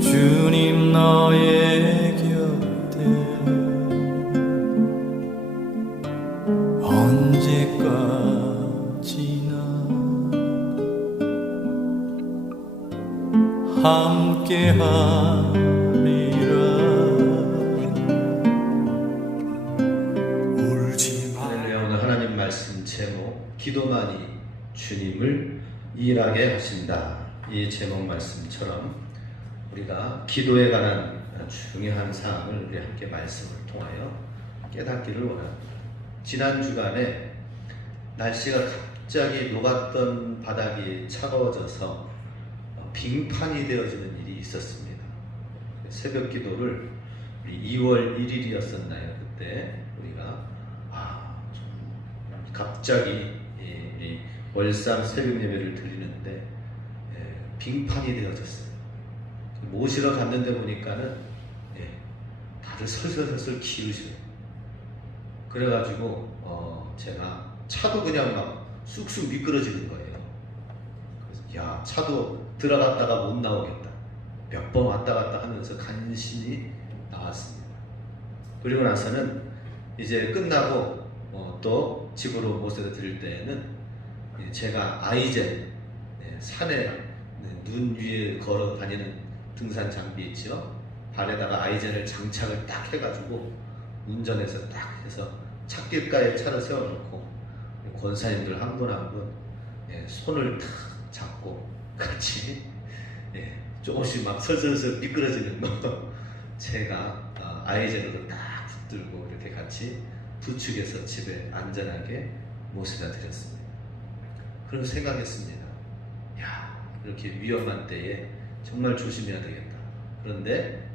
주님 너의 곁에 언제까지나 함께하리라. 울지 마. 할렐루야. 오늘 하나님 말씀 제목, 기도만이 주님을 일하게 하신다. 이 제목 말씀처럼 우리가 기도에 관한 중요한 사항을 우리 함께 말씀을 통하여 깨닫기를 원합니다. 지난 주간에 날씨가 갑자기 녹았던 바닥이 차가워져서 빙판이 되어지는 일이 있었습니다. 새벽 기도를 2월 1일이었었나요? 그때 우리가 갑자기 월상 새벽 예배를 드리는데 빙판이 되어졌어요. 모시러 갔는데 보니까는 다들 설설설설 기우시고, 그래가지고 제가 차도 그냥 막 쑥쑥 미끄러지는 거예요. 그래서 야, 차도 들어갔다가 못 나오겠다. 몇 번 왔다 갔다 하면서 간신히 나왔습니다. 그리고 나서는 이제 끝나고 또 집으로 모셔다 드릴 때에는 제가 아이젠, 산에 눈 위에 걸어 다니는 등산 장비 있죠. 발에다가 아이젠을 장착을 딱 해가지고 운전해서 딱 해서 찻길가에 차를 세워놓고 권사님들 한 분 한 분 손을 탁 잡고 같이 조금씩 막 설설설 미끄러지는 거 제가 아이젠으로 딱 붙들고 이렇게 같이 부축해서 집에 안전하게 모셔다 드렸습니다. 그런 생각했습니다. 야, 이렇게 위험한 때에 정말 조심해야 되겠다. 그런데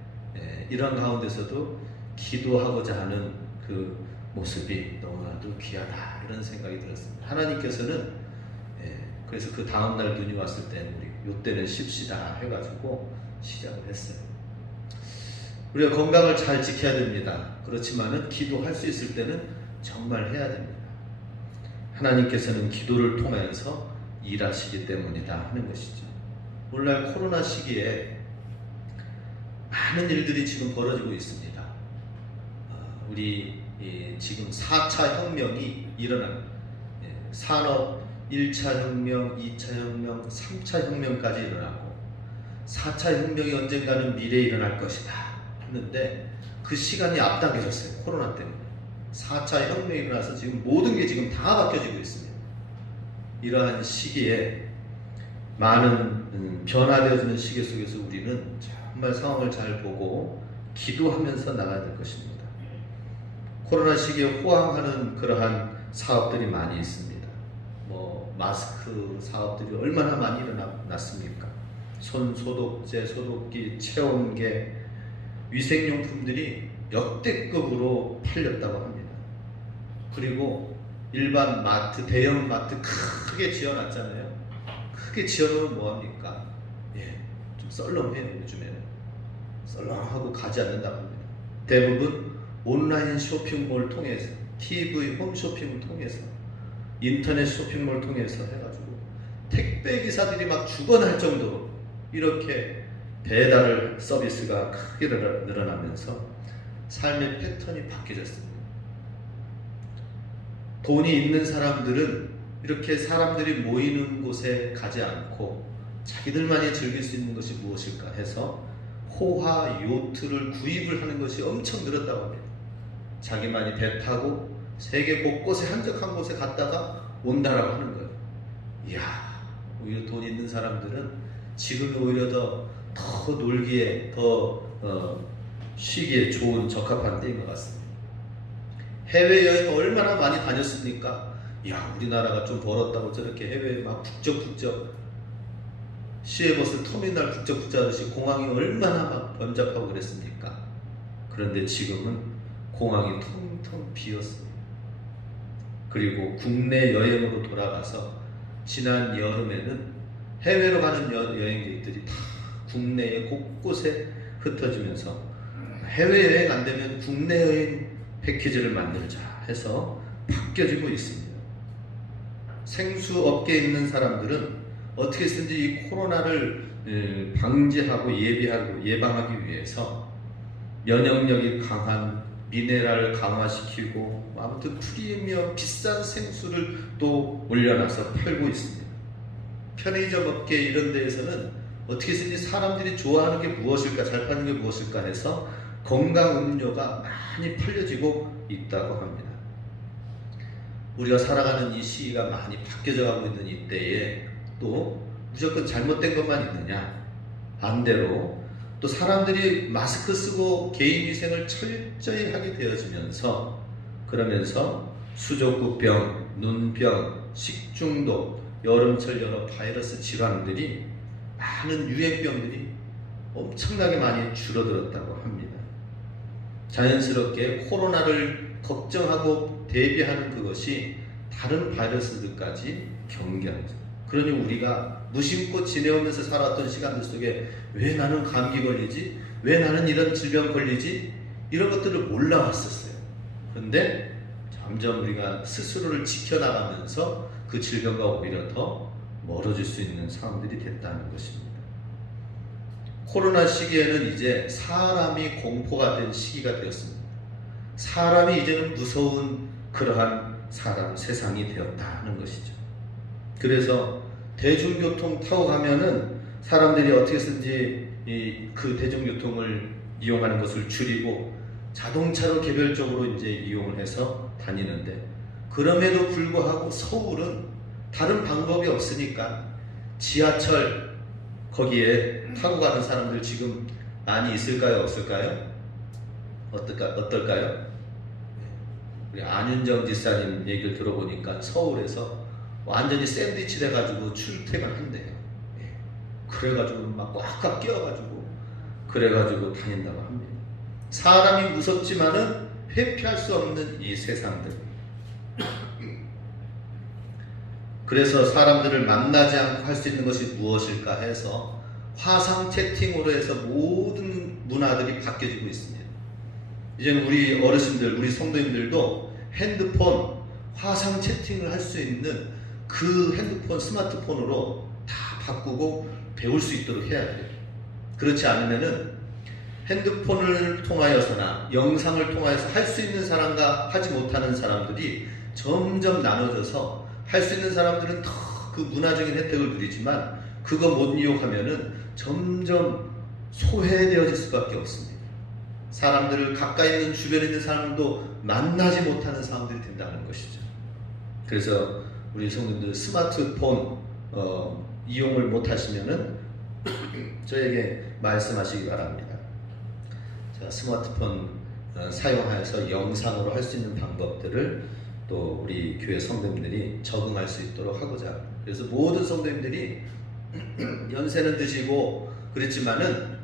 이런 가운데서도 기도하고자 하는 그 모습이 너무나도 귀하다, 이런 생각이 들었습니다. 하나님께서는 그래서 그 다음날 눈이 왔을 때 우리 요때는 쉽시다 해가지고 시작을 했어요. 우리가 건강을 잘 지켜야 됩니다. 그렇지만은 기도할 수 있을 때는 정말 해야 됩니다. 하나님께서는 기도를 통해서 일하시기 때문이다 하는 것이죠. 오늘날 코로나 시기에 많은 일들이 지금 벌어지고 있습니다. 우리 지금 4차 혁명이 일어난, 산업 1차 혁명, 2차 혁명, 3차 혁명까지 일어나고 4차 혁명이 언젠가는 미래에 일어날 것이다 했는데 그 시간이 앞당겨졌어요. 코로나 때문에. 4차 혁명이 일어나서 지금 모든 게 지금 다 바뀌어지고 있습니다. 이러한 시기에 많은 변화되어지는 시기 속에서 우리는 정말 상황을 잘 보고 기도하면서 나가야 될 것입니다. 코로나 시기에 호황하는 그러한 사업들이 많이 있습니다. 마스크 사업들이 얼마나 많이 일어났습니까? 손 소독제, 소독기, 체온계, 위생용품들이 역대급으로 팔렸다고 합니다. 그리고 일반 마트, 대형 마트 크게 지어놨잖아요. 크게 지어놓으면 뭐합니까? 좀 썰렁해요. 요즘에는 썰렁하고 가지 않는다고 합니다. 대부분 온라인 쇼핑몰 통해서, TV 홈쇼핑을 통해서, 인터넷 쇼핑몰 통해서 해가지고 택배 기사들이 막 죽어날 정도로 이렇게 배달 서비스가 크게 늘어나면서 삶의 패턴이 바뀌어졌습니다. 돈이 있는 사람들은 이렇게 사람들이 모이는 곳에 가지 않고 자기들만이 즐길 수 있는 것이 무엇일까 해서 호화 요트를 구입을 하는 것이 엄청 늘었다고 합니다. 자기만이 배 타고 세계 곳곳에 한적한 곳에 갔다가 온다라고 하는 거예요. 이야, 오히려 돈 있는 사람들은 지금이 오히려 더 놀기에 쉬기에 좋은 적합한 때인 것 같습니다. 해외여행 얼마나 많이 다녔습니까? 야, 우리나라가 좀 벌었다고 저렇게 해외에 막 북적북적 시외버스 터미널 북적북적 하듯이 공항이 얼마나 막 번잡하고 그랬습니까? 그런데 지금은 공항이 텅텅 비었습니다. 그리고 국내 여행으로 돌아가서 지난 여름에는 해외로 가는 여행객들이 다 국내에 곳곳에 흩어지면서 해외여행 안 되면 국내 여행 패키지를 만들자 해서 바뀌어지고 있습니다. 생수업계에 있는 사람들은 어떻게 해서든지 이 코로나를 방지하고 예방하기 위해서 면역력이 강한 미네랄을 강화시키고 아무튼 프리미엄 비싼 생수를 또 올려놔서 팔고 있습니다. 편의점 업계 이런 데에서는 어떻게 해서든지 사람들이 좋아하는 게 무엇일까, 잘 파는 게 무엇일까 해서 건강 음료가 많이 팔려지고 있다고 합니다. 우리가 살아가는 이 시기가 많이 바뀌어져 가고 있는 이때에 또 무조건 잘못된 것만 있느냐, 반대로 또 사람들이 마스크 쓰고 개인위생을 철저히 하게 되어지면서 그러면서 수족구병, 눈병, 식중독, 여름철 여러 바이러스 질환들이 많은 유행병들이 엄청나게 많이 줄어들었다고 합니다. 자연스럽게 코로나를 걱정하고 대비하는 그것이 다른 바이러스들까지 경계하는 거죠. 그러니 우리가 무심코 지내오면서 살았던 시간들 속에 왜 나는 감기 걸리지? 왜 나는 이런 질병 걸리지? 이런 것들을 몰라왔었어요. 그런데 점점 우리가 스스로를 지켜나가면서 그 질병과 오히려 더 멀어질 수 있는 상황들이 됐다는 것입니다. 코로나 시기에는 이제 사람이 공포가 된 시기가 되었습니다. 사람이 이제는 무서운 그러한 세상이 되었다는 것이죠. 그래서 대중교통 타고 가면은 사람들이 어떻게 해서든지 그 대중교통을 이용하는 것을 줄이고 자동차로 개별적으로 이제 이용을 해서 다니는데, 그럼에도 불구하고 서울은 다른 방법이 없으니까 지하철 거기에 타고 가는 사람들 지금 많이 있을까요? 없을까요? 어떨까요? 우리 안윤정 지사님 얘기를 들어보니까 서울에서 완전히 샌드위치를 해가지고 출퇴근한대요. 그래가지고 막 꽉꽉 끼어가지고 그래가지고 다닌다고 합니다. 사람이 무섭지만은 회피할 수 없는 이 세상들. 그래서 사람들을 만나지 않고 할 수 있는 것이 무엇일까 해서 화상 채팅으로 해서 모든 문화들이 바뀌어지고 있습니다. 이제는 우리 어르신들, 우리 성도님들도 핸드폰 화상 채팅을 할 수 있는 그 핸드폰, 스마트폰으로 다 바꾸고 배울 수 있도록 해야 돼요. 그렇지 않으면은 핸드폰을 통하여서나 영상을 통하여서 할 수 있는 사람과 하지 못하는 사람들이 점점 나눠져서 할 수 있는 사람들은 더 그 문화적인 혜택을 누리지만 그거 못 이용하면은 점점 소외되어질 수밖에 없습니다. 사람들을 가까이 있는 주변에 있는 사람도 만나지 못하는 상황들이 된다는 것이죠. 그래서 우리 성도님들 스마트폰 이용을 못 하시면은 저에게 말씀하시기 바랍니다. 자, 스마트폰 사용하여서 영상으로 할 수 있는 방법들을 또 우리 교회 성도님들이 적응할 수 있도록 하고자 합니다. 그래서 모든 성도님들이 연세는 드시고 그랬지만은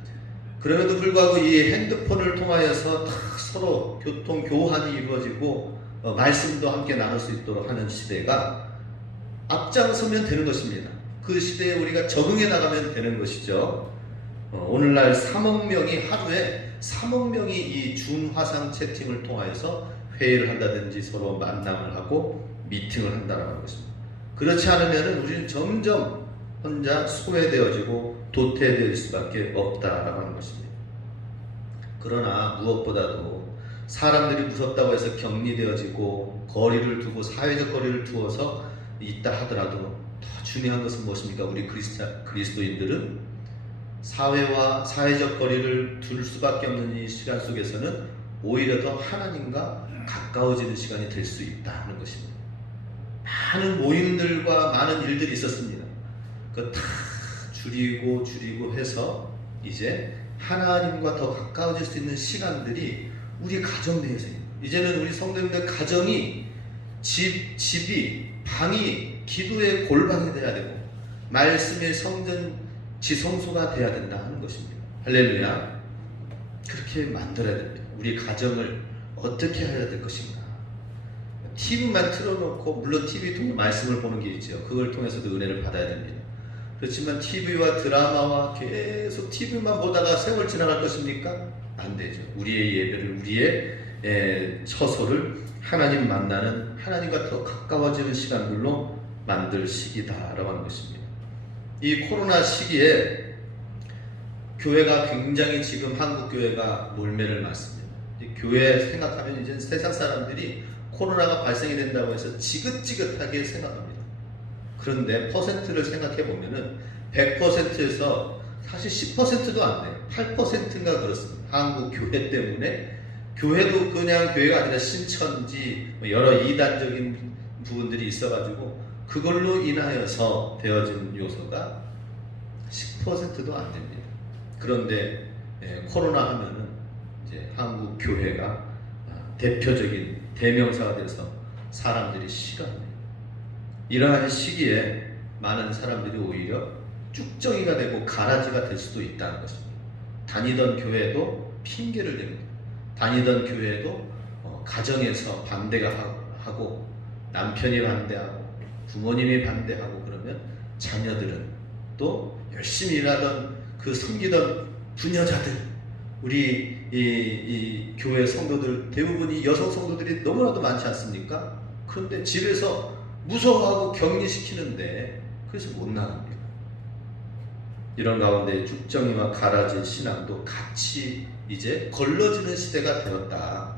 그럼에도 불구하고 이 핸드폰을 통하여서 다 서로 교통 교환이 이루어지고 말씀도 함께 나눌 수 있도록 하는 시대가 앞장서면 되는 것입니다. 그 시대에 우리가 적응해 나가면 되는 것이죠. 오늘날 3억 명이 하루에 3억 명이 이 줌화상 채팅을 통하여서 회의를 한다든지 서로 만남을 하고 미팅을 한다는 것입니다. 그렇지 않으면 우리는 점점 혼자 소외되어지고 도태될 수밖에 없다라고 하는 것입니다. 그러나 무엇보다도 사람들이 무섭다고 해서 격리되어지고 거리를 두고 사회적 거리를 두어서 있다 하더라도 더 중요한 것은 무엇입니까? 우리 그리스도인들은 사회와 사회적 거리를 둘 수밖에 없는 이 시간 속에서는 오히려 더 하나님과 가까워지는 시간이 될 수 있다는 것입니다. 많은 모임들과 많은 일들이 있었습니다. 그거 다 줄이고 줄이고 해서 이제 하나님과 더 가까워질 수 있는 시간들이 우리 가정 내에서 이제는 우리 성도님들 가정이 집이 방이 기도의 골방이 돼야 되고 말씀의 성전 지성소가 돼야 된다 하는 것입니다. 할렐루야. 그렇게 만들어야 됩니다. 우리 가정을 어떻게 해야 될 것인가. TV만 틀어놓고 물론 TV 통해 말씀을 보는 게 있죠. 그걸 통해서도 은혜를 받아야 됩니다. 그렇지만 TV와 드라마와 계속 TV만 보다가 세월 지나갈 것입니까? 안 되죠. 우리의 예배를 우리의 처소를 하나님 만나는 하나님과 더 가까워지는 시간들로 만들 시기다라고 하는 것입니다. 이 코로나 시기에 교회가 굉장히 지금 한국 교회가 몰매를 맞습니다. 교회 생각하면 이제 세상 사람들이 코로나가 발생이 된다고 해서 지긋지긋하게 생각합니다. 그런데 퍼센트를 생각해 보면은 100%에서 사실 10%도 안 돼요. 8%인가 그렇습니다. 한국 교회 때문에 교회도 그냥 교회가 아니라 신천지 여러 이단적인 부분들이 있어가지고 그걸로 인하여서 되어진 요소가 10%도 안 됩니다. 그런데 코로나 하면은 이제 한국 교회가 대표적인 대명사가 돼서 사람들이 싫어합니다. 이러한 시기에 많은 사람들이 오히려 쭉정이가 되고 가라지가 될 수도 있다는 것입니다. 다니던 교회도 핑계를 댑니다. 다니던 교회도 가정에서 반대가 하고 남편이 반대하고 부모님이 반대하고 그러면 자녀들은 또 열심히 일하던 그 섬기던 부녀자들 우리 이 교회 성도들 대부분이 여성 성도들이 너무나도 많지 않습니까? 그런데 집에서 무서워하고 격리시키는데 그래서 못 나갑니다. 이런 가운데 쭉정이와 가라진 신앙도 같이 이제 걸러지는 시대가 되었다.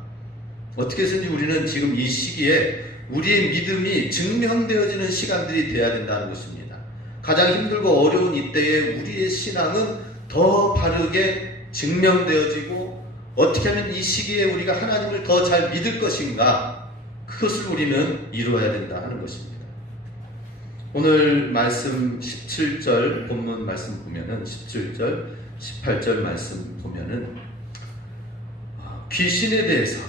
어떻게 해서든지 우리는 지금 이 시기에 우리의 믿음이 증명되어지는 시간들이 되어야 된다는 것입니다. 가장 힘들고 어려운 이때에 우리의 신앙은 더 바르게 증명되어지고 어떻게 하면 이 시기에 우리가 하나님을 더 잘 믿을 것인가 그것을 우리는 이루어야 된다 하는 것입니다. 오늘 말씀 17절 본문 말씀 보면은 17절 18절 말씀 보면은 귀신에 대해서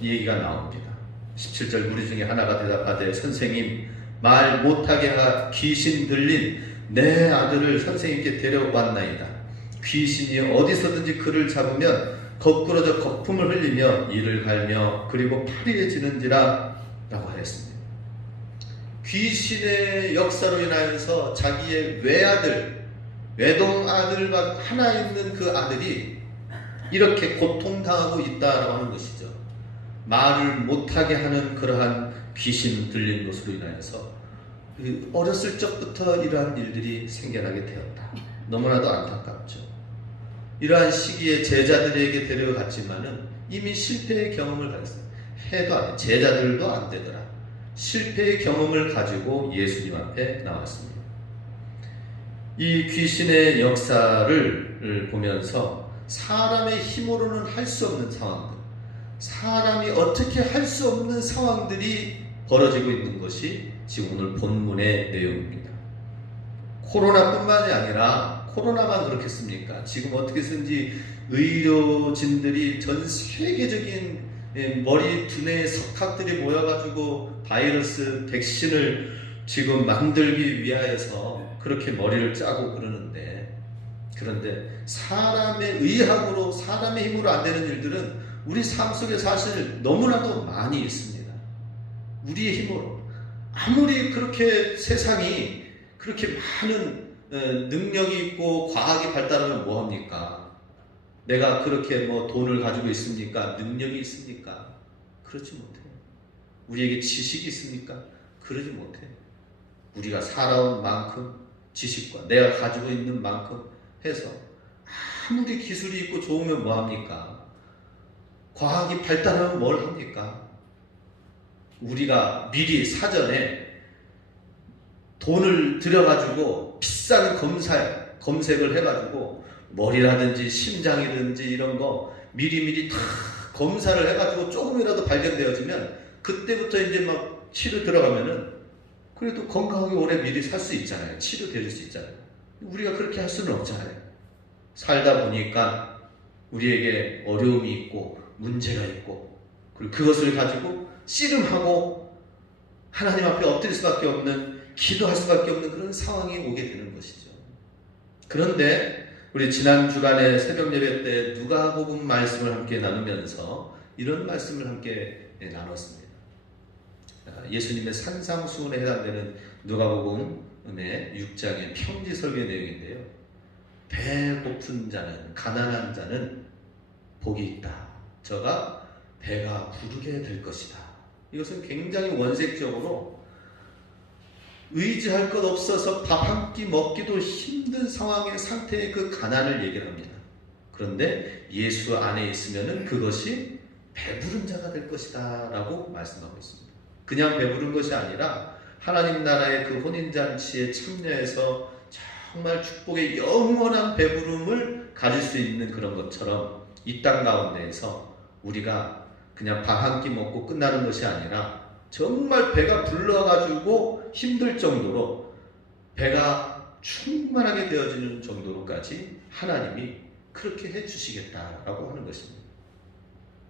이 얘기가 나옵니다. 17절 무리 중에 하나가 대답하되 선생님 말 못하게 하가 귀신 들린 내 아들을 선생님께 데려왔나이다. 귀신이 어디서든지 그를 잡으면 거꾸러져 거품을 흘리며 이를 갈며 그리고 파리해지는지라 라고 하였습니다. 귀신의 역사로 인하여서 자기의 외동아들과 하나 있는 그 아들이 이렇게 고통당하고 있다라고 하는 것이죠. 말을 못하게 하는 그러한 귀신 들린 것으로 인하여서 어렸을 적부터 이러한 일들이 생겨나게 되었다. 너무나도 안타깝죠. 이러한 시기에 제자들에게 데려갔지만은 이미 실패의 경험을 가졌어요. 해도 안 돼. 제자들도 안 되더라. 실패의 경험을 가지고 예수님 앞에 나왔습니다. 이 귀신의 역사를 보면서 사람의 힘으로는 할 수 없는 상황들, 사람이 어떻게 할 수 없는 상황들이 벌어지고 있는 것이 지금 오늘 본문의 내용입니다. 코로나뿐만이 아니라 코로나만 그렇겠습니까? 지금 어떻게 해서든지 의료진들이 전 세계적인 머리 두뇌의 석학들이 모여가지고 바이러스 백신을 지금 만들기 위하여서 그렇게 머리를 짜고 그러는데, 그런데 사람의 의학으로 사람의 힘으로 안 되는 일들은 우리 삶 속에 사실 너무나도 많이 있습니다. 우리의 힘으로 아무리 그렇게 세상이 그렇게 많은 능력이 있고 과학이 발달하면 뭐합니까? 내가 그렇게 돈을 가지고 있습니까? 능력이 있습니까? 그렇지 못해요. 우리에게 지식이 있습니까? 그러지 못해요. 우리가 살아온 만큼 지식과 내가 가지고 있는 만큼 해서 아무리 기술이 있고 좋으면 뭐합니까? 과학이 발달하면 뭘 합니까? 우리가 미리 사전에 돈을 들여가지고 비싼 검색을 해가지고 머리라든지 심장이든지 이런 거 미리미리 다 검사를 해가지고 조금이라도 발견되어지면 그때부터 이제 막 치료 들어가면은 그래도 건강하게 오래 미리 살 수 있잖아요. 치료될 수 있잖아요. 우리가 그렇게 할 수는 없잖아요. 살다 보니까 우리에게 어려움이 있고 문제가 있고 그리고 그것을 가지고 씨름하고 하나님 앞에 엎드릴 수밖에 없는 기도할 수밖에 없는 그런 상황이 오게 되는 것이죠. 그런데 우리 지난 주간에 새벽 예배 때 누가복음 말씀을 함께 나누면서 이런 말씀을 함께 나눴습니다. 예수님의 산상수훈에 해당되는 누가복음의 6장의 평지설교의 내용인데요. 배고픈 자는 가난한 자는 복이 있다. 저가 배가 부르게 될 것이다. 이것은 굉장히 원색적으로 의지할 것 없어서 밥 한 끼 먹기도 힘든 상황의 상태의 그 가난을 얘기를 합니다. 그런데 예수 안에 있으면은 그것이 배부른 자가 될 것이다 라고 말씀하고 있습니다. 그냥 배부른 것이 아니라 하나님 나라의 그 혼인잔치에 참여해서 정말 축복의 영원한 배부름을 가질 수 있는 그런 것처럼 이 땅 가운데에서 우리가 그냥 밥 한 끼 먹고 끝나는 것이 아니라 정말 배가 불러가지고 힘들 정도로 배가 충만하게 되어지는 정도로까지 하나님이 그렇게 해주시겠다라고 하는 것입니다.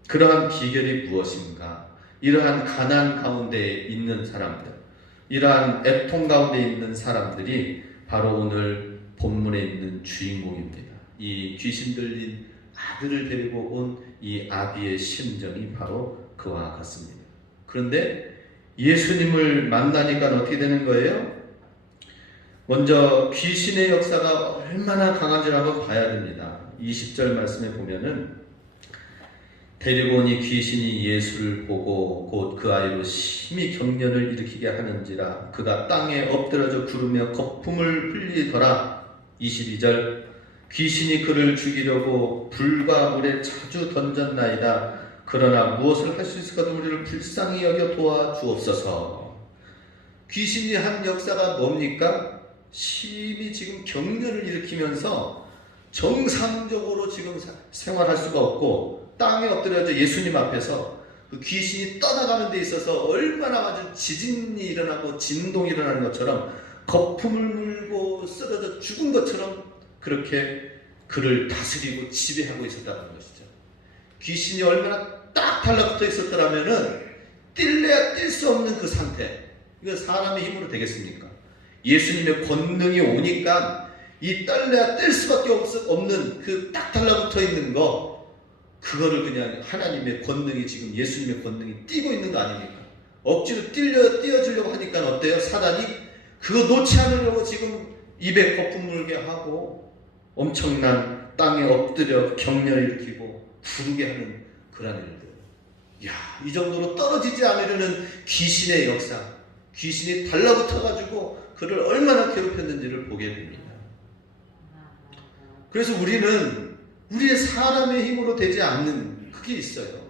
그러한 비결이 무엇인가? 이러한 가난 가운데 있는 사람들, 이러한 애통 가운데 있는 사람들이 바로 오늘 본문에 있는 주인공입니다. 이 귀신 들린 아들을 데리고 온 이 아비의 심정이 바로 그와 같습니다. 그런데 예수님을 만나니까 어떻게 되는 거예요? 먼저 귀신의 역사가 얼마나 강한지를 한번 봐야 됩니다. 20절 말씀에 보면은 데리고 온 이 귀신이 예수를 보고 곧 그 아이로 심히 경련을 일으키게 하는지라 그가 땅에 엎드러져 구르며 거품을 흘리더라. 22절 귀신이 그를 죽이려고 불과 물에 자주 던졌나이다. 그러나 무엇을 할 수 있을까도 우리를 불쌍히 여겨 도와주옵소서. 귀신이 한 역사가 뭡니까? 심히 지금 경련을 일으키면서 정상적으로 지금 생활할 수가 없고 땅에 엎드려져 예수님 앞에서 그 귀신이 떠나가는 데 있어서 얼마나 아주 지진이 일어나고 진동이 일어나는 것처럼 거품을 물고 쓰러져 죽은 것처럼 그렇게 그를 다스리고 지배하고 있었다는 것이죠. 귀신이 얼마나 딱 달라붙어 있었더라면은 뛸래야 뛸 수 없는 그 상태. 이거 사람의 힘으로 되겠습니까? 예수님의 권능이 오니까 이 뗄래야 뗄 수밖에 없는 그 딱 달라붙어 있는 거, 그거를 그냥 하나님의 권능이 지금 예수님의 권능이 뛰고 있는 거 아닙니까? 억지로 띄워주려고 하니까 어때요? 사단이 그거 놓지 않으려고 지금 입에 거품 물게 하고 엄청난 땅에 엎드려 경련을 일으키고 부르게 하는 그런 일들. 야, 이 정도로 떨어지지 않으려는 귀신의 역사, 귀신이 달라붙어가지고 그를 얼마나 괴롭혔는지를 보게 됩니다. 그래서 우리는 우리의 사람의 힘으로 되지 않는 그게 있어요.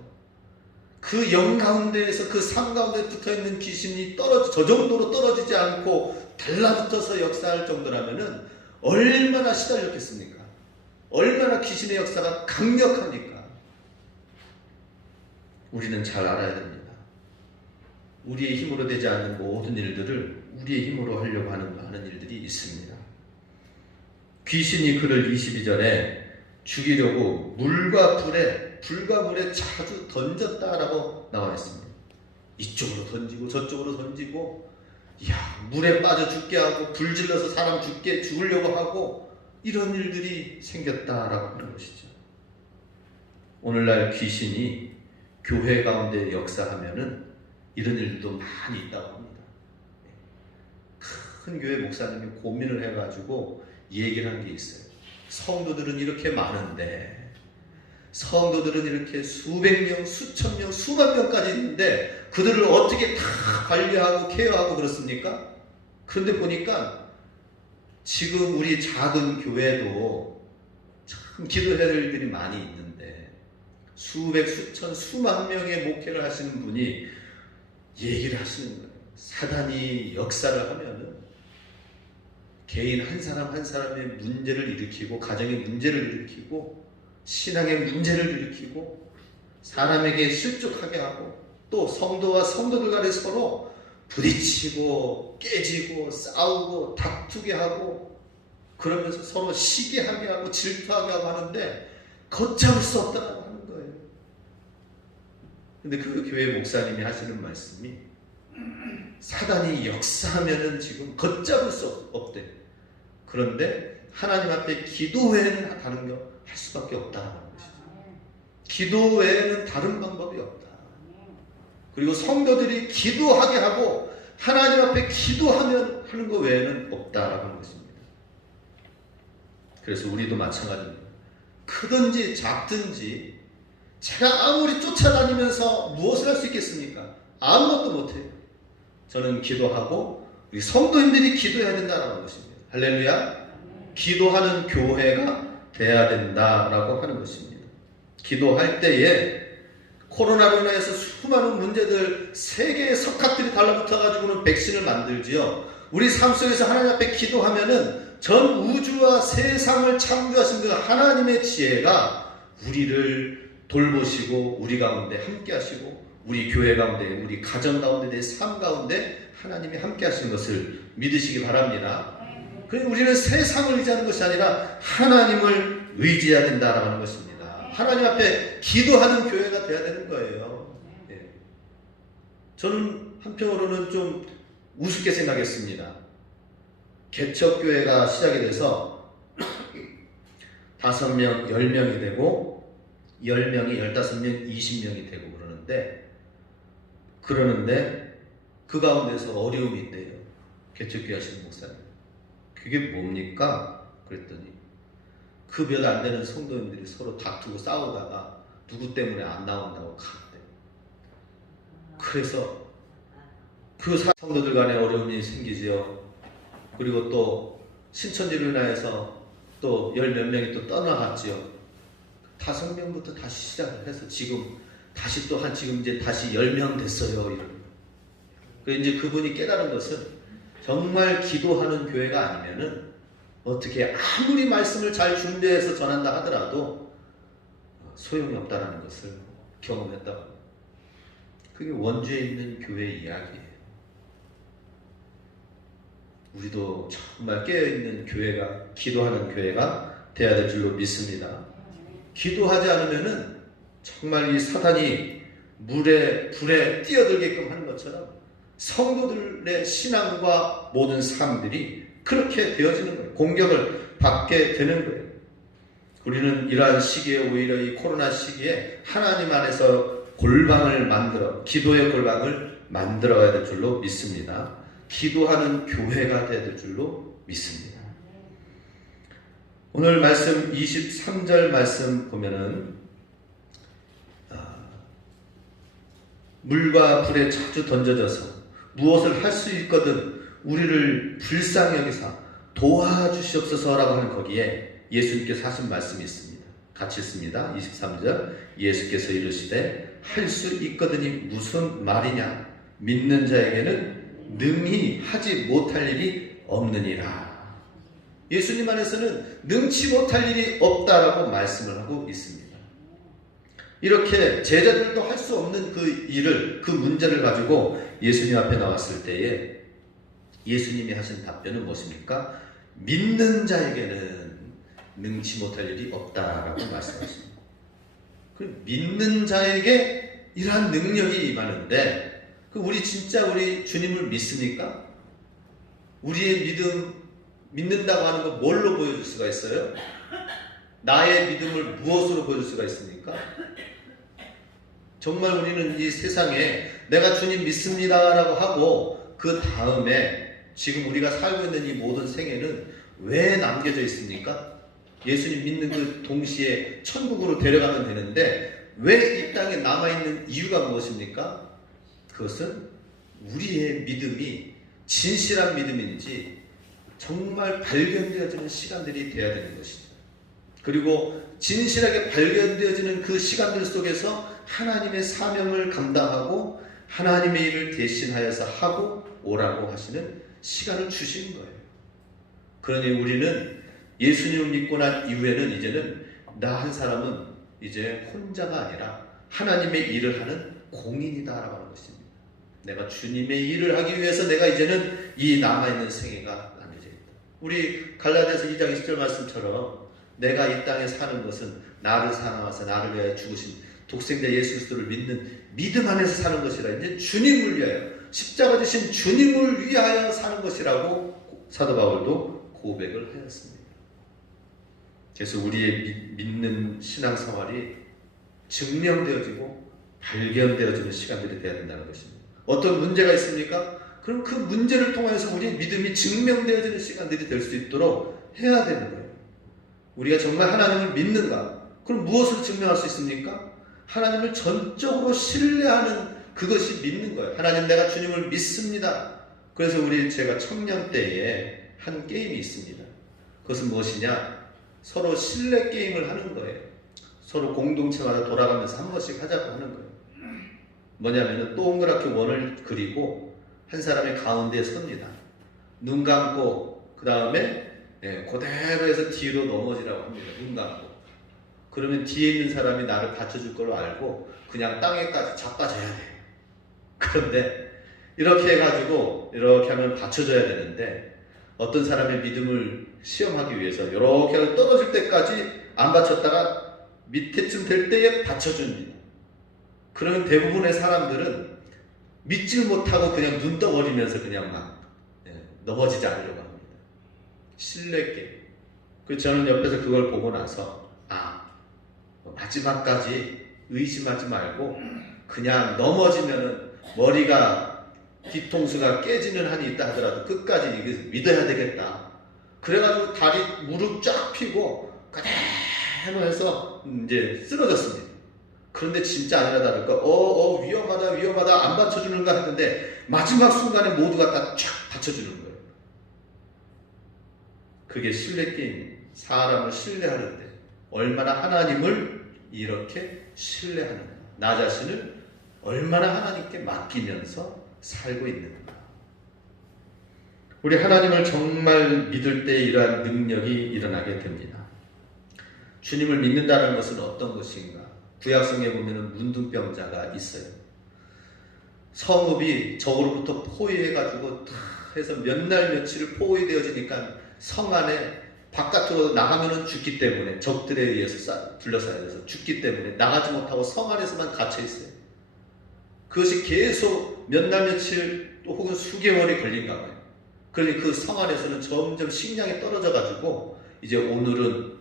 그 영 가운데에서 그 삶 가운데 붙어있는 귀신이 저 정도로 떨어지지 않고 달라붙어서 역사할 정도라면은 얼마나 시달렸겠습니까? 얼마나 귀신의 역사가 강력합니까? 우리는 잘 알아야 됩니다. 우리의 힘으로 되지 않는 모든 일들을 우리의 힘으로 하려고 하는 많은 일들이 있습니다. 귀신이 그를 22절에 죽이려고 불과 물에 자주 던졌다라고 나와 있습니다. 이쪽으로 던지고 저쪽으로 던지고, 물에 빠져 죽게 하고 불질러서 사람 죽으려고 하고 이런 일들이 생겼다라고 하는 것이죠. 오늘날 귀신이 교회 가운데 역사하면은 이런 일들도 많이 있다고 합니다. 큰 교회 목사님이 고민을 해가지고 얘기를 한 게 있어요. 성도들은 이렇게 많은데, 성도들은 이렇게 수백 명, 수천 명, 수만 명까지 있는데 그들을 어떻게 다 관리하고 케어하고 그렇습니까? 그런데 보니까 지금 우리 작은 교회도 참 기도해야 될 일들이 많이 있는데 수백, 수천, 수만 명의 목회를 하시는 분이 얘기를 하시는 거예요. 사단이 역사를 하면은 개인 한 사람 한 사람의 문제를 일으키고 가정의 문제를 일으키고 신앙의 문제를 일으키고 사람에게 실족하게 하고 또 성도와 성도들 간에 서로 부딪히고 깨지고 싸우고 다투게 하고 그러면서 서로 시기하게 하고 질투하게 하고 하는데 걷잡을 수 없다고 하는 거예요. 근데 그 교회 목사님이 하시는 말씀이 사단이 역사하면은 지금 걷잡을 수 없대. 그런데 하나님 앞에 기도 외에는 다른 거 할 수밖에 없다는 것이죠. 기도 외에는 다른 방법이 없다. 그리고 성도들이 기도하게 하고 하나님 앞에 기도하면 하는 것 외에는 없다라고 하는 것입니다. 그래서 우리도 마찬가지입니다. 크든지 작든지 제가 아무리 쫓아다니면서 무엇을 할 수 있겠습니까? 아무것도 못해요. 저는 기도하고 우리 성도님들이 기도해야 된다는 것입니다. 할렐루야. 기도하는 교회가 돼야 된다라고 하는 것입니다. 기도할 때에 코로나로 인해서 수많은 문제들 세계의 석학들이 달라붙어가지고는 백신을 만들지요. 우리 삶 속에서 하나님 앞에 기도하면은 전 우주와 세상을 창조하신 그 하나님의 지혜가 우리를 돌보시고 우리 가운데 함께 하시고 우리 교회 가운데 우리 가정 가운데 내 삶 가운데 하나님이 함께 하시는 것을 믿으시기 바랍니다. 그래서 우리는 세상을 의지하는 것이 아니라 하나님을 의지해야 된다라는 것입니다. 하나님 앞에 기도하는 교회가 돼야 되는 거예요. 예. 저는 한편으로는 좀 우습게 생각했습니다. 개척교회가 시작이 돼서 5명, 10명이 되고 10명이 15명, 20명이 되고 그러는데 그 가운데서 어려움이 있대요. 개척교회 하시는 목사님. 그게 뭡니까? 그랬더니 그 몇 안 되는 성도님들이 서로 다투고 싸우다가 누구 때문에 안 나온다고 갔대. 그래서 그 성도들 간에 어려움이 생기지요. 그리고 또 신천지로 인하여서 또 10몇 명이 또 떠나갔지요. 5명부터 다시 시작을 해서 지금 다시 또 지금 이제 다시 10명 됐어요. 그래서 이제 그분이 깨달은 것은 정말 기도하는 교회가 아니면은 어떻게 아무리 말씀을 잘 준비해서 전한다 하더라도 소용이 없다는 것을 경험했다고 합니다. 그게 원주에 있는 교회 이야기예요. 우리도 정말 깨어있는 교회가, 기도하는 교회가 돼야 될 줄로 믿습니다. 기도하지 않으면은 정말 이 사단이 물에, 불에 뛰어들게끔 하는 것처럼 성도들의 신앙과 모든 삶들이 그렇게 되어지는 거예요. 공격을 받게 되는 거예요. 우리는 이러한 시기에 오히려 이 코로나 시기에 하나님 안에서 골방을 만들어, 기도의 골방을 만들어야 될 줄로 믿습니다. 기도하는 교회가 되어야 될 줄로 믿습니다. 오늘 말씀 23절 말씀 보면은 물과 불에 자주 던져져서 무엇을 할 수 있거든 우리를 불쌍히 여기사 도와주시옵소서라고 하는 거기에 예수님께서 하신 말씀이 있습니다. 같이 읽습니다. 23절 예수께서 이르시되 할 수 있거든이 무슨 말이냐 믿는 자에게는 능히 하지 못할 일이 없느니라. 예수님 안에서는 능치 못할 일이 없다라고 말씀을 하고 있습니다. 이렇게 제자들도 할 수 없는 그 일을, 그 문제를 가지고 예수님 앞에 나왔을 때에 예수님이 하신 답변은 무엇입니까? 믿는 자에게는 능치 못할 일이 없다라고 말씀하십니다. 믿는 자에게 이러한 능력이 임하는데 우리 진짜 우리 주님을 믿습니까? 우리의 믿음, 믿는다고 하는 거 뭘로 보여줄 수가 있어요? 나의 믿음을 무엇으로 보여줄 수가 있습니까? 정말 우리는 이 세상에 내가 주님 믿습니다라고 하고 그 다음에 지금 우리가 살고 있는 이 모든 생애는 왜 남겨져 있습니까? 예수님 믿는 그 동시에 천국으로 데려가면 되는데 왜 이 땅에 남아있는 이유가 무엇입니까? 그것은 우리의 믿음이 진실한 믿음인지 정말 발견되어지는 시간들이 되어야 되는 것이죠. 그리고 진실하게 발견되어지는 그 시간들 속에서 하나님의 사명을 감당하고 하나님의 일을 대신하여서 하고 오라고 하시는 시간을 주신 거예요. 그러니 우리는 예수님을 믿고 난 이후에는 이제는 나 한 사람은 이제 혼자가 아니라 하나님의 일을 하는 공인이다라고 하는 것입니다. 내가 주님의 일을 하기 위해서 내가 이제는 이 남아있는 생애가 나눠져 있다. 우리 갈라디아서 2장 20절 말씀처럼 내가 이 땅에 사는 것은 나를 사랑하사 나를 위하여 죽으신 독생자 예수 그리스도를 믿는 믿음 안에서 사는 것이라. 이제 주님을 위하여 십자가 지신 주님을 위하여 사는 것이라고 사도 바울도 고백을 하였습니다. 그래서 우리의 믿는 신앙생활이 증명되어지고 발견되어지는 시간들이 되어야 된다는 것입니다. 어떤 문제가 있습니까? 그럼 그 문제를 통해서 우리의 믿음이 증명되어지는 시간들이 될 수 있도록 해야 되는 거예요. 우리가 정말 하나님을 믿는가? 그럼 무엇을 증명할 수 있습니까? 하나님을 전적으로 신뢰하는 그것이 믿는 거예요. 하나님, 내가 주님을 믿습니다. 그래서 제가 청년 때에 한 게임이 있습니다. 그것은 무엇이냐? 서로 신뢰 게임을 하는 거예요. 서로 공동체마다 돌아가면서 한 번씩 하자고 하는 거예요. 뭐냐면은 동그랗게 원을 그리고 한 사람이 가운데에 섭니다. 눈 감고 그 다음에 그대로 해서 뒤로 넘어지라고 합니다. 눈 감고. 그러면 뒤에 있는 사람이 나를 받쳐줄 걸 알고 그냥 땅에까지 자빠져야 돼요. 그런데 이렇게 해가지고 이렇게 하면 받쳐줘야 되는데 어떤 사람의 믿음을 시험하기 위해서 이렇게 떨어질 때까지 안 받쳤다가 밑에쯤 될 때에 받쳐줍니다. 그러면 대부분의 사람들은 믿지 못하고 그냥 눈 떠버리면서 그냥 막 넘어지지 않으려고 합니다. 신뢰게. 그래서 저는 옆에서 그걸 보고 나서 마지막까지 의심하지 말고 그냥 넘어지면은 머리가 뒤통수가 깨지는 한이 있다 하더라도 끝까지 이거 믿어야 되겠다. 그래가지고 다리 무릎 쫙 펴고 그대로 해서 이제 쓰러졌습니다. 그런데 진짜 아니라 다를까 위험하다 안 받쳐주는가 했는데 마지막 순간에 모두가 다 쫙 받쳐주는 거예요. 그게 신뢰 게임. 사람을 신뢰하는데 얼마나 하나님을 이렇게 신뢰하는가, 나 자신을 얼마나 하나님께 맡기면서 살고 있는가. 우리 하나님을 정말 믿을 때 이러한 능력이 일어나게 됩니다. 주님을 믿는다는 것은 어떤 것인가? 구약성에 보면 문둥병자가 있어요. 성읍이 적으로부터 포위해가지고 다 해서 몇 날 며칠을 포위되어지니까 성 안에 바깥으로 나가면 죽기 때문에 적들에 의해서 둘러싸여 돼서 죽기 때문에 나가지 못하고 성 안에서만 갇혀 있어요. 그것이 계속 몇 날 며칠 또 혹은 수개월이 걸린가 봐요. 그러니 그 성 안에서는 점점 식량이 떨어져가지고 이제 오늘은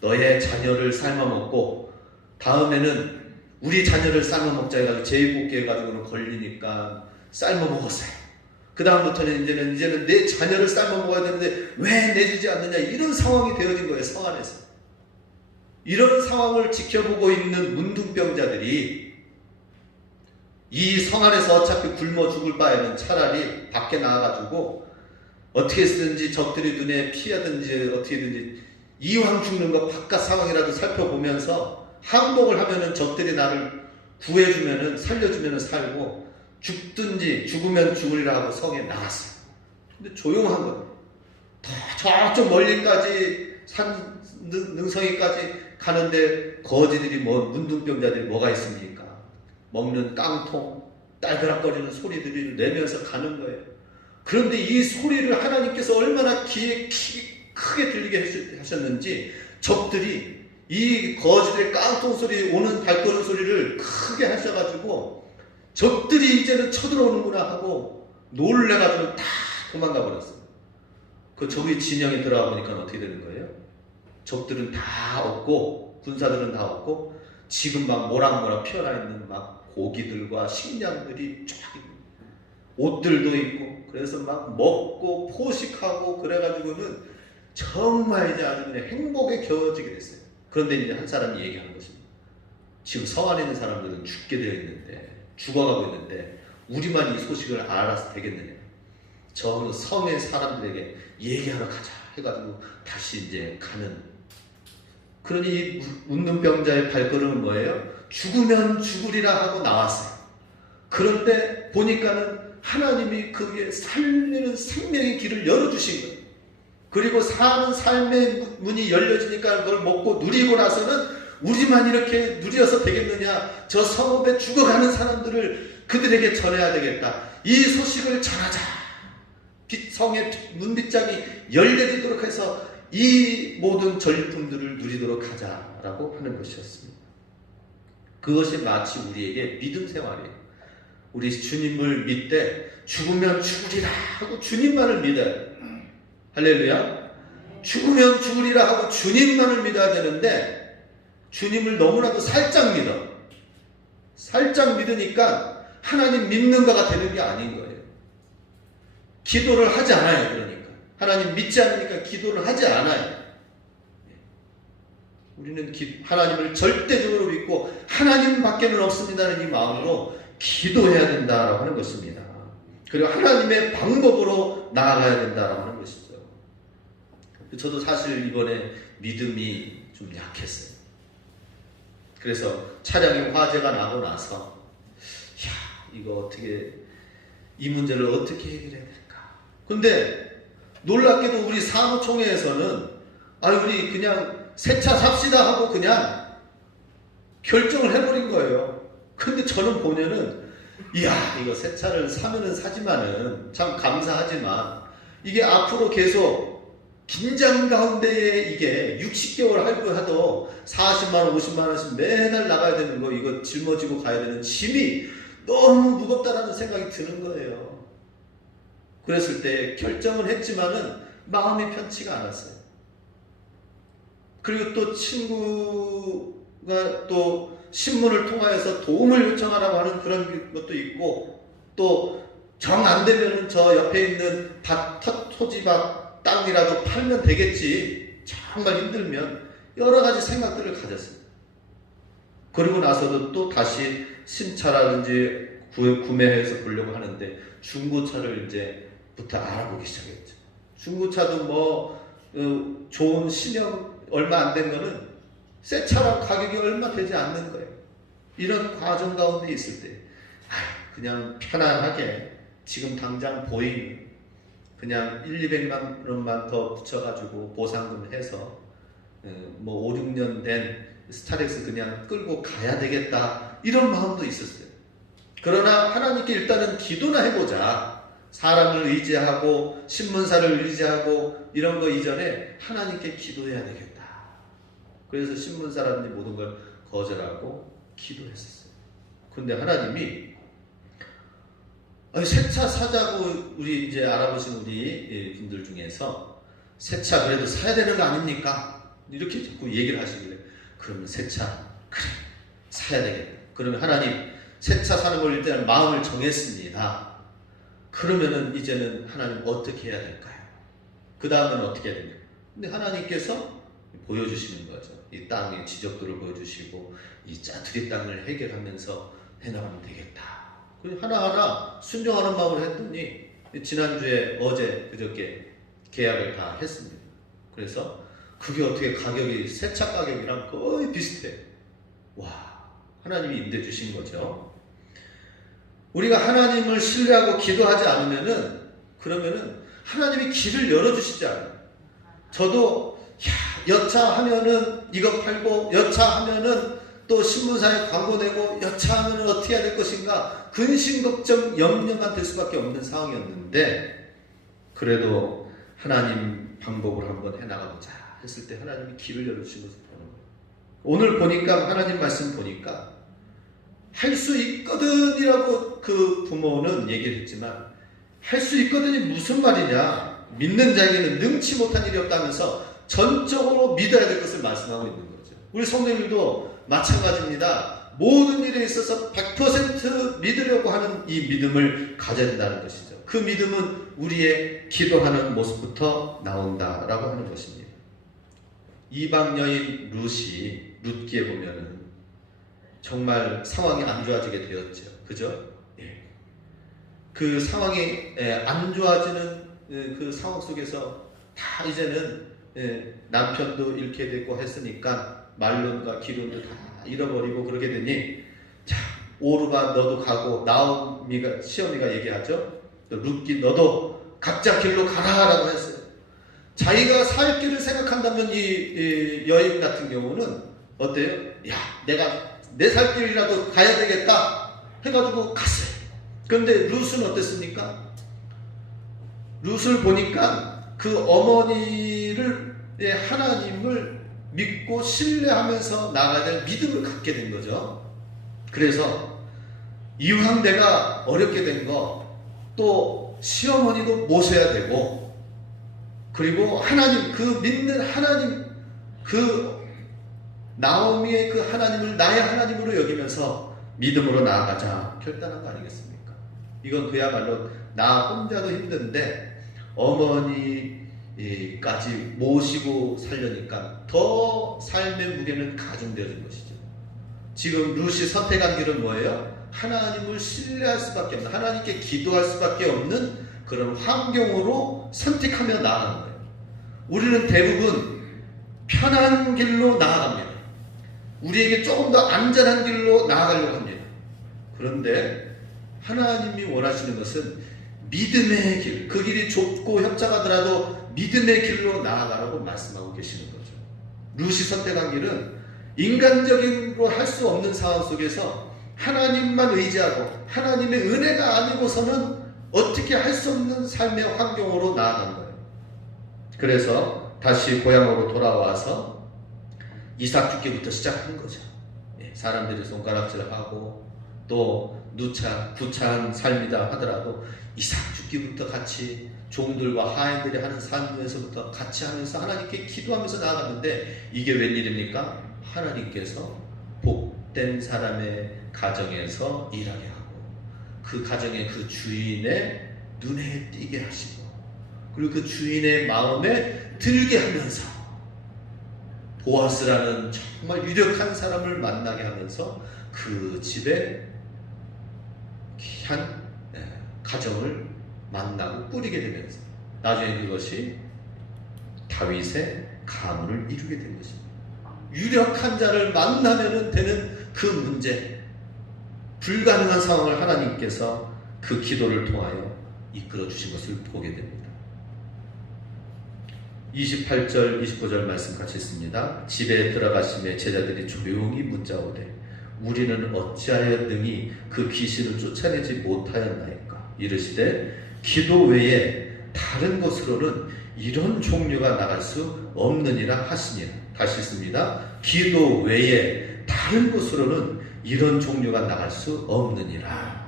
너의 자녀를 삶아먹고 다음에는 우리 자녀를 삶아먹자 해가지고 제비뽑기 해가지고는 걸리니까 삶아먹었어요. 그 다음부터는 이제는 내 자녀를 삶아먹어야 되는데 왜 내주지 않느냐, 이런 상황이 되어진 거예요. 성 안에서. 이런 상황을 지켜보고 있는 문둥병자들이 이 성 안에서 어차피 굶어 죽을 바에는 차라리 밖에 나와가지고 어떻게 해서든지 적들이 눈에 피하든지 어떻게든지 이왕 죽는 거 바깥 상황이라도 살펴보면서 항복을 하면은 적들이 나를 구해주면은 살려주면은 살고 죽든지 죽으면 죽으리라 하고 성에 나갔어요. 근데 조용한 거예요. 저쪽 멀리까지 산 능성이까지 가는데 거지들이 문둥병자들이 뭐가 있습니까? 먹는 깡통, 딸그락거리는 소리들을 내면서 가는 거예요. 그런데 이 소리를 하나님께서 얼마나 귀에 크게 들리게 하셨는지 적들이 이 거지들의 깡통 소리, 오는 발걸음 소리를 크게 하셔가지고 적들이 이제는 쳐들어오는구나 하고 놀래가지고 다 도망가 버렸어요. 그 적의 진영에 들어가 보니까 어떻게 되는 거예요? 적들은 다 없고 군사들은 다 없고 지금 막 모락모락 피어나 있는 막 고기들과 식량들이 쫙 있는, 옷들도 있고, 그래서 막 먹고 포식하고 그래가지고는 정말 이제 아주 그냥 행복에 겨워지게 됐어요. 그런데 이제 한 사람이 얘기하는 것입니다. 지금 성 안에 있는 사람들은 죽게 되어 있는데, 죽어가고 있는데 우리만 이 소식을 알아서 되겠느냐. 저 성의 사람들에게 얘기하러 가자 해가지고 다시 이제 가는. 그러니 이 문둥병자의 발걸음은 뭐예요? 죽으면 죽으리라 하고 나왔어요. 그런데 보니까는 하나님이 그게 살리는 생명의 길을 열어주신 거예요. 그리고 사는 삶의 문이 열려지니까 그걸 먹고 누리고 나서는 우리만 이렇게 누려서 되겠느냐? 저 성읍에 죽어가는 사람들을 그들에게 전해야 되겠다. 이 소식을 전하자. 성의 문빗장이 열려지도록 해서 이 모든 전리품들을 누리도록 하자라고 하는 것이었습니다. 그것이 마치 우리에게 믿음 생활이에요. 우리 주님을 믿되 죽으면 죽으리라 하고 주님만을 믿어야 돼요. 할렐루야. 죽으면 죽으리라 하고 주님만을 믿어야 되는데 주님을 너무나도 살짝 믿어. 살짝 믿으니까 하나님 믿는 거가 되는 게 아닌 거예요. 기도를 하지 않아요. 그러니까 하나님 믿지 않으니까 기도를 하지 않아요. 우리는 하나님을 절대적으로 믿고 하나님밖에는 없습니다는 이 마음으로 기도해야 된다라고 하는 것입니다. 그리고 하나님의 방법으로 나아가야 된다라고 하는 것이죠. 저도 사실 이번에 믿음이 좀 약했어요. 그래서 차량에 화재가 나고 나서 이거 어떻게 이 문제를 어떻게 해결해야 될까? 근데 놀랍게도 우리 사무총회에서는 우리 그냥 새 차 삽시다 하고 그냥 결정을 해버린 거예요. 근데 저는 보면은 이거 새 차를 사면은 사지만은 참 감사하지만 이게 앞으로 계속 긴장 가운데에 이게 60개월 할부하도 40만원 50만원씩 매달 나가야 되는 거, 이거 짊어지고 가야 되는 짐이 너무 무겁다라는 생각이 드는 거예요. 그랬을 때 결정을 했지만은 마음이 편치가 않았어요. 그리고 또 친구가 또 신문을 통하여서 도움을 요청하라고 하는 그런 것도 있고, 또 정 안 되면은 저 옆에 있는 토지밭 땅이라도 팔면 되겠지. 정말 힘들면 여러 가지 생각들을 가졌어요. 그리고 나서도 또 다시 신차라든지 구매해서 보려고 하는데 중고차를 이제부터 알아보기 시작했죠. 중고차도 좋은 신형 얼마 안 된 거는 새 차랑 가격이 얼마 되지 않는 거예요. 이런 과정 가운데 있을 때 그냥 편안하게 지금 당장 보이는 그냥 1,200만 원만 더 붙여가지고 보상금 해서 5, 6년 된 스타렉스 그냥 끌고 가야 되겠다, 이런 마음도 있었어요. 그러나 하나님께 일단은 기도나 해보자. 사람을 의지하고 신문사를 의지하고 이런 거 이전에 하나님께 기도해야 되겠다. 그래서 신문사라든지 모든 걸 거절하고 기도했었어요. 그런데 하나님이 새 차 사자고 우리 이제 알아보신 우리 분들 중에서 새 차 그래도 사야 되는 거 아닙니까? 이렇게 자꾸 얘기를 하시길래, 그러면 새 차 그래 사야 되겠다. 그러면 하나님 새 차 사는 걸 일단 마음을 정했습니다. 그러면은 이제는 하나님 어떻게 해야 될까요? 그 다음에는 어떻게 해야 됩니까? 근데 하나님께서 보여주시는 거죠. 이 땅의 지적들을 보여주시고 이 짜투리 땅을 해결하면서 해나가면 되겠다. 하나하나 순종하는 마음으로 했더니 지난주에 그저께 계약을 다 했습니다. 그래서 그게 어떻게 가격이 새 차 가격이랑 거의 비슷해. 하나님이 임대 주신 거죠. 우리가 하나님을 신뢰하고 기도하지 않으면은, 그러면은 하나님이 길을 열어주시지 않아요. 저도 여차하면은 이거 팔고, 여차하면은 또 신문사에 광고 내고, 여차하면은 어떻게 해야 될 것인가 근심 걱정 염려만 될 수밖에 없는 상황이었는데, 그래도 하나님 방법으로 한번 해나가보자 했을 때 하나님이 길을 열어주신 것을 보는 거예요. 오늘 보니까 하나님 말씀 보니까 할 수 있거든 이라고 그 부모는 얘기를 했지만, 할 수 있거든이 무슨 말이냐, 믿는 자에게는 능치 못한 일이 없다면서 전적으로 믿어야 될 것을 말씀하고 있는 거죠. 우리 성도님들도 마찬가지입니다. 모든 일에 있어서 100% 믿으려고 하는 이 믿음을 가져야 된다는 것이죠. 그 믿음은 우리의 기도하는 모습부터 나온다라고 하는 것입니다. 이방 여인 룻기에 보면은 정말 상황이 안 좋아지게 되었죠. 그죠? 그 상황이 안 좋아지는 그 상황 속에서 다 이제는 남편도 잃게 되고 했으니까 말론과 기론도 다 잃어버리고 그러게 되니, 자, 오르바 너도 가고, 시어미가 얘기하죠. 룻기 너도 각자 길로 가라라고 했어요. 자기가 살 길을 생각한다면 이 여인 같은 경우는 어때요? 야, 내가 내 살 길이라도 가야 되겠다 해가지고 갔어요. 그런데 룻은 어땠습니까? 룻을 보니까 그 어머니를 하나님을 믿고 신뢰하면서 나아가야 될 믿음을 갖게 된 거죠. 그래서 이왕 내가 어렵게 된 거 또 시어머니도 모셔야 되고, 그리고 하나님, 그 믿는 하나님, 그 나오미의 그 하나님을 나의 하나님으로 여기면서 믿음으로 나아가자 결단한 거 아니겠습니까? 이건 그야말로 나 혼자도 힘든데 어머니까지 모시고 살려니까 더 삶의 무게는 가중되어진 것이죠. 지금 룻이 선택한 길은 뭐예요? 하나님을 신뢰할 수밖에 없는, 하나님께 기도할 수밖에 없는 그런 환경으로 선택하며 나아가는 거예요. 우리는 대부분 편한 길로 나아갑니다. 우리에게 조금 더 안전한 길로 나아가려고 합니다. 그런데 하나님이 원하시는 것은 믿음의 길, 그 길이 좁고 협착하더라도 믿음의 길로 나아가라고 말씀하고 계시는 거죠. 룻이 선택한 길은 인간적으로 할 수 없는 상황 속에서 하나님만 의지하고 하나님의 은혜가 아니고서는 어떻게 할 수 없는 삶의 환경으로 나아간 거예요. 그래서 다시 고향으로 돌아와서 이삭 죽기부터 시작한 거죠. 사람들이 손가락질하고 또 구차한 삶이다 하더라도 이삭 죽기부터 같이 종들과 하인들이 하는 삶에서부터 같이 하면서 하나님께 기도하면서 나아갔는데, 이게 웬일입니까? 하나님께서 복된 사람의 가정에서 일하게 하고 그 가정의 그 주인의 눈에 띄게 하시고, 그리고 그 주인의 마음에 들게 하면서 보아스라는 정말 유력한 사람을 만나게 하면서 그 집에 귀한 가정을 만나고 꾸리게 되면서 나중에 그것이 다윗의 가문을 이루게 된 것입니다. 유력한 자를 만나면 되는 그 문제, 불가능한 상황을 하나님께서 그 기도를 통하여 이끌어 주신 것을 보게 됩니다. 28절 29절 말씀 같이 읽습니다. 집에 들어가심에 제자들이 조용히 묻자오되 우리는 어찌하여 능히 그 귀신을 쫓아내지 못하였나이까. 이르시되 기도 외에 다른 곳으로는 이런 종류가 나갈 수 없느니라 하시니라. 다시 읽습니다. 기도 외에 다른 곳으로는 이런 종류가 나갈 수 없느니라.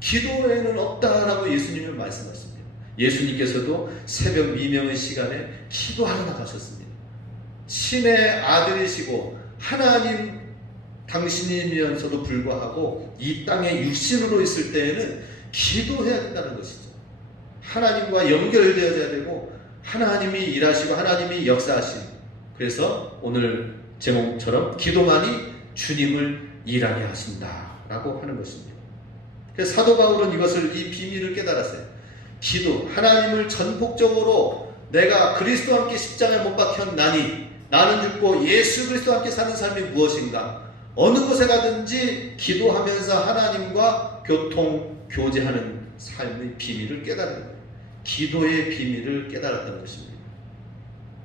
기도 외에는 없다라고 예수님은 말씀하십니다. 예수님께서도 새벽 미명의 시간에 기도하러 나가셨습니다. 신의 아들이시고 하나님 당신이면서도 불구하고 이 땅에 육신으로 있을 때에는 기도해야 된다는 것이죠. 하나님과 연결되어야 되고 하나님이 일하시고 하나님이 역사하시는, 그래서 오늘 제목처럼 기도만이 주님을 일하게 하신다라고 하는 것입니다. 그래서 사도 바울은 이 비밀을 깨달았어요. 기도, 하나님을 전폭적으로 내가 그리스도와 함께 십자가에 못 박혔나니 나는 죽고 예수 그리스도와 함께 사는 삶이 무엇인가, 어느 곳에 가든지 기도하면서 하나님과 교제하는 삶의 비밀을 깨달은 거예요. 기도의 비밀을 깨달았던 것입니다.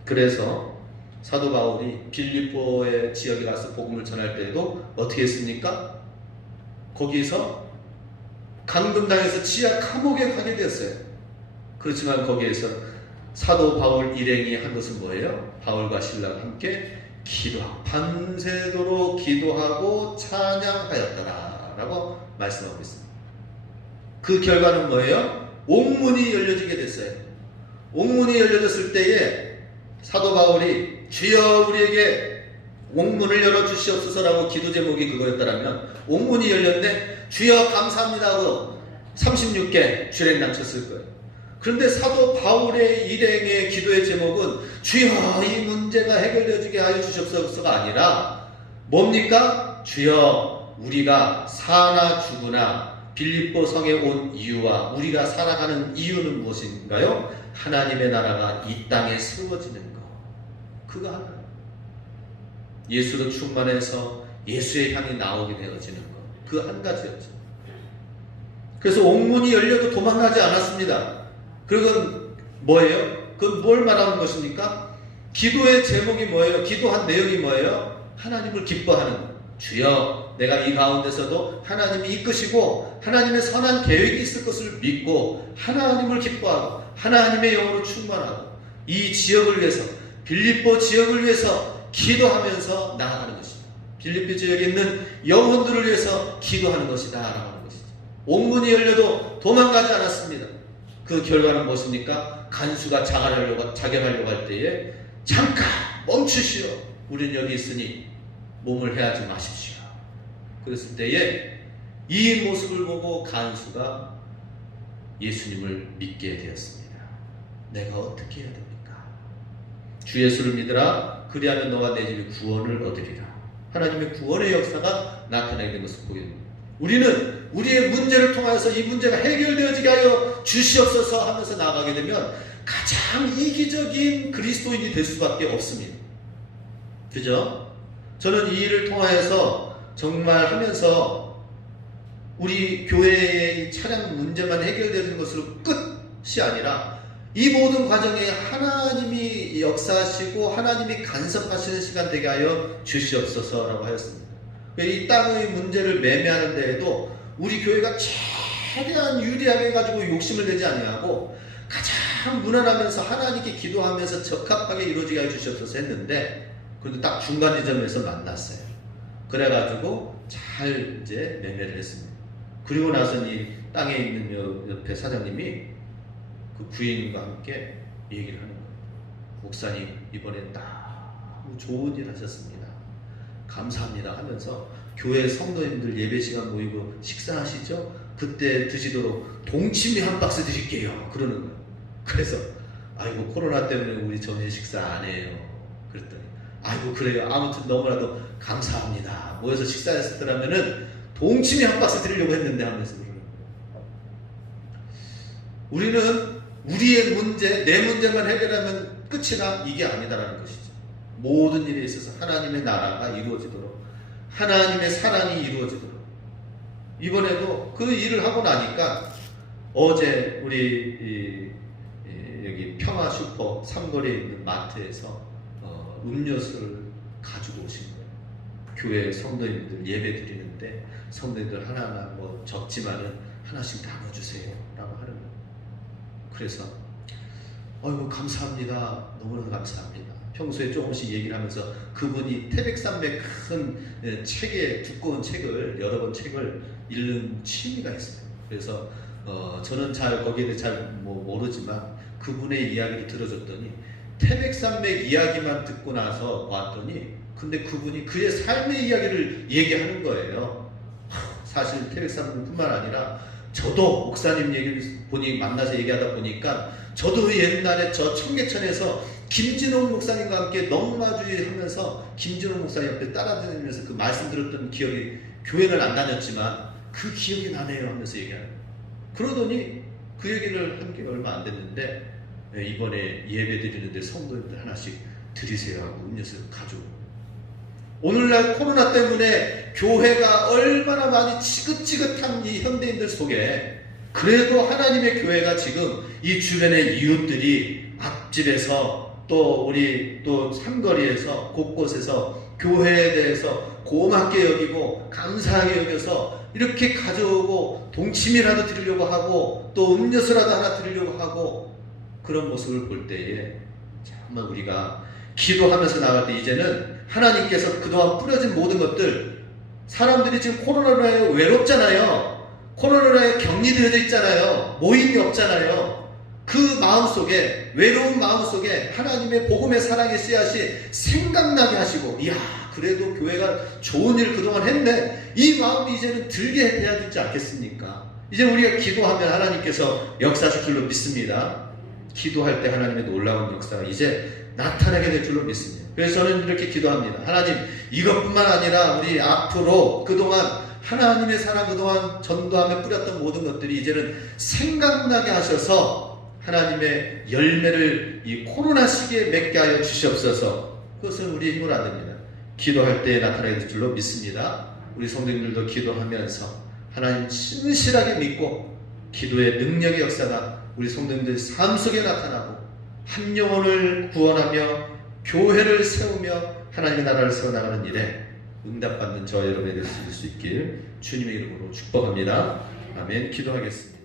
그래서 사도 바울이 빌립보의 지역에 가서 복음을 전할 때에도 어떻게 했습니까? 거기서 감금당해서 지하 감옥에 가게 되었어요. 그렇지만 거기에서 사도 바울 일행이 한 것은 뭐예요? 바울과 신라가 함께 기도하고 밤새도록 기도하고 찬양하였더라 라고 말씀하고 있습니다. 그 결과는 뭐예요? 옥문이 열려지게 됐어요. 옥문이 열려졌을 때에 사도 바울이 주여 우리에게 옥문을 열어주시옵소서라고 기도 제목이 그거였더라면 옥문이 열렸네, 주여 감사합니다 하고 36개 주랭랑 쳤을 거예요. 그런데 사도 바울의 일행의 기도의 제목은 주여 이 문제가 해결되어지게 하여 주시옵소서가 아니라 뭡니까? 주여 우리가 사나 죽으나 빌립보 성에 온 이유와 우리가 살아가는 이유는 무엇인가요? 하나님의 나라가 이 땅에 세워지는 것, 그거 하나요. 예수로 충만해서 예수의 향이 나오게 되어지는 것, 그 한 가지였죠. 그래서 옥문이 열려도 도망가지 않았습니다. 그건 뭐예요? 그건 뭘 말하는 것입니까? 기도의 제목이 뭐예요? 기도한 내용이 뭐예요? 하나님을 기뻐하는, 주여 내가 이 가운데서도 하나님이 이끄시고 하나님의 선한 계획이 있을 것을 믿고 하나님을 기뻐하고 하나님의 영으로 충만하고 이 지역을 위해서, 빌립보 지역을 위해서 기도하면서 나아가는 것입니다. 빌립보 지역에 있는 영혼들을 위해서 기도하는 것이 나아가는 것이죠. 옥문이 열려도 도망가지 않았습니다. 그 결과는 무엇입니까? 간수가 자결하려고 할 때에 잠깐 멈추시오. 우리는 여기 있으니 몸을 해하지 마십시오. 그랬을 때에 이 모습을 보고 간수가 예수님을 믿게 되었습니다. 내가 어떻게 해야 됩니까? 주 예수를 믿으라. 그리하면 너와 내 집이 구원을 얻으리라. 하나님의 구원의 역사가 나타나게 된 것을 보게 됩니다. 우리는 우리의 문제를 통하여서 이 문제가 해결되어지게 하여 주시옵소서 하면서 나아가게 되면 가장 이기적인 그리스도인이 될 수밖에 없습니다. 그죠? 저는 이 일을 통하여서 정말 하면서 우리 교회의 차량 문제만 해결되는 것으로 끝이 아니라 이 모든 과정에 하나님이 역사하시고 하나님이 간섭하시는 시간 되게 하여 주시옵소서라고 하였습니다. 이 땅의 문제를 매매하는 데에도 우리 교회가 최대한 유리하게 가지고 욕심을 내지 아니하고 가장 무난하면서 하나님께 기도하면서 적합하게 이루어지게 하여 주시옵소서 했는데, 그래도 딱 중간 지점에서 만났어요. 그래가지고 잘 이제 매매를 했습니다. 그리고 나서 이 땅에 있는 옆에 사장님이 그 부인과 함께 얘기를 하는 거예요. 목사님, 이번엔 너무 좋은 일 하셨습니다. 감사합니다 하면서 교회 성도님들 예배 시간 모이고 식사하시죠? 그때 드시도록 동치미 한 박스 드릴게요. 그러는 거예요. 그래서 아이고 코로나 때문에 우리 전에 식사 안 해요. 그랬더니 아이고 그래요. 아무튼 너무나도 감사합니다. 모여서 식사했을 때라면은 동치미 한 박스 드리려고 했는데 하면서 그러는 거예요. 우리는 우리의 문제, 내 문제만 해결하면 끝이나 이게 아니다라는 것이죠. 모든 일에 있어서 하나님의 나라가 이루어지도록, 하나님의 사랑이 이루어지도록. 이번에도 그 일을 하고 나니까 어제 우리 여기 평화 슈퍼 삼거리에 있는 마트에서 음료수를 가지고 오신 거예요. 교회 성도님들 예배 드리는데 성도님들 하나하나 뭐 적지만은 하나씩 나눠주세요 라고 하는 거예요. 그래서 아이고 감사합니다. 너무나 감사합니다. 평소에 조금씩 얘기를 하면서 그분이 태백산맥 큰 책에, 두꺼운 책을 여러 번 책을 읽는 취미가 있어요. 그래서 저는 잘 거기에 대해 잘 모르지만 그분의 이야기를 들어줬더니 태백산맥 이야기만 듣고 나서 왔더니 근데 그분이 그의 삶의 이야기를 얘기하는 거예요. 사실 태백산맥뿐만 아니라 저도 목사님 얘기를 만나서 얘기하다 보니까 저도 옛날에 저 청계천에서 김진홍 목사님과 함께 넉마주의하면서 김진홍 목사님 옆에 따라다니면서 그 말씀 들었던 기억이, 교회를 안 다녔지만 그 기억이 나네요 하면서 얘기하는 거예요. 그러더니 그 얘기를 한 게 얼마 안 됐는데 이번에 예배 드리는데 성도님들 하나씩 드리세요 하고 음료수를 가져오고, 오늘날 코로나 때문에 교회가 얼마나 많이 지긋지긋한 이 현대인들 속에 그래도 하나님의 교회가 지금 이 주변의 이웃들이 앞집에서 또 우리 또 삼거리에서 곳곳에서 교회에 대해서 고맙게 여기고 감사하게 여겨서 이렇게 가져오고 동치미라도 드리려고 하고 또 음료수라도 하나 드리려고 하고, 그런 모습을 볼 때에 정말 우리가 기도하면서 나갈 때 이제는 하나님께서 그동안 뿌려진 모든 것들, 사람들이 지금 코로나로 인하여 외롭잖아요. 코로나로 인하여 격리되어져 있잖아요. 모임이 없잖아요. 그 마음속에, 외로운 마음속에 하나님의 복음의 사랑의 씨앗이 생각나게 하시고, 이야 그래도 교회가 좋은 일 그동안 했네, 이 마음이 이제는 들게 해야 되지 않겠습니까? 이제 우리가 기도하면 하나님께서 역사하실 줄로 믿습니다. 기도할 때 하나님의 놀라운 역사가 이제 나타나게 될 줄로 믿습니다. 그래서 저는 이렇게 기도합니다. 하나님, 이것뿐만 아니라 우리 앞으로 그동안 하나님의 사랑, 그동안 전도하며 뿌렸던 모든 것들이 이제는 생각나게 하셔서 하나님의 열매를 이 코로나 시기에 맺게 하여 주시옵소서. 그것은 우리의 힘으로 안 됩니다. 기도할 때 나타나게 될 줄로 믿습니다. 우리 성도님들도 기도하면서 하나님 신실하게 믿고 기도의 능력의 역사가 우리 성도님들 삶 속에 나타나고 한 영혼을 구원하며 교회를 세우며 하나님의 나라를 세워나가는 일에 응답받는 저와 여러분이 될 수 있길 주님의 이름으로 축복합니다. 아멘. 기도하겠습니다.